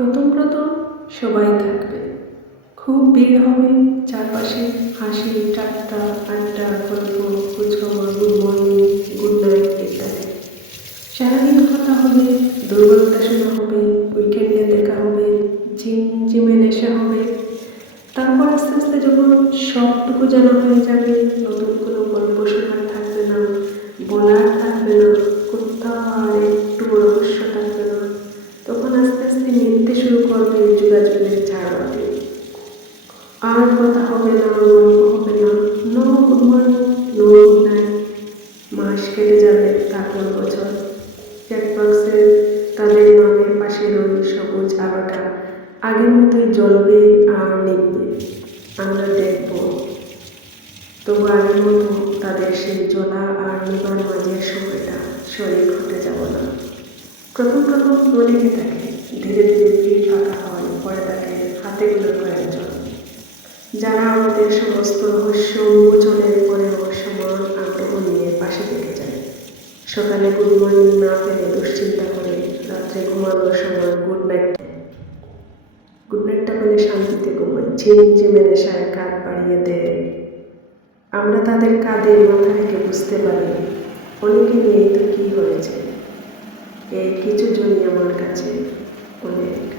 প্রথম প্রথম সবাই থাকবে, খুব ভিড় হবে, চারপাশে হাসি ঠাট্টা আড্ডা গল্প কুচখবর গুড মর্নিং গুড নাইট ইত্যাদি। সারাদিন কথা হবে, দুর্বলতা শোনা হবে, উইকেন্ডে দেখা হবে, জিমে নেশা হবে। তারপর আস্তে আস্তে যখন সবটুকু জানা হয়ে যাবে, নতুন কোনো গল্প শোনার থাকবে না, বলার থাকবে না, কোথাও আর একটু রহস্য থাকবে না। তখন আস্তে আস্তে মিলতে শুরু করবে যোগাযোগের ঝাড়বাতি। আর কথা হবে না, গল্প হবে না, no good morning no good night. মাস কেটে যাবে, তারপর বছর। চ্যাটবক্সে তাদের নামের পাশের ওই সবুজ আলোটা আগের মতোই জ্বলবে আর নিভবে। আমরা দেখব, তবু আগের মতো তাদের সেই জ্বলা আর নিবার মাঝের সময়টা শরীর হতে যাব না। প্রথম প্রথম অনেকে থাকে, ধীরে ধীরে ভিড় ফাঁকা হয়, পরে তাকে হাতে গোনা কয়েকজন, যারা আমাদের সমস্ত রহস্য উন্মোচনের পরেও সমান আগ্রহ নিয়ে পাশে থেকে যায়। সকালে গুড মর্নিং না পেলে দুশ্চিন্তা করে, রাত্রে ঘুমানোর সময় গুড নাইটটা পেলে শান্তিতে ঘুমায়, ঝিমঝিমে নেশায় কাঁধ বাড়িয়ে দেয়। আমরা তাদের কাঁধে মাথা রেখে বুঝতে পারি অনেকে নেই তো কী হয়েছে। এই কিছু জনই আমার কাছে অনেক।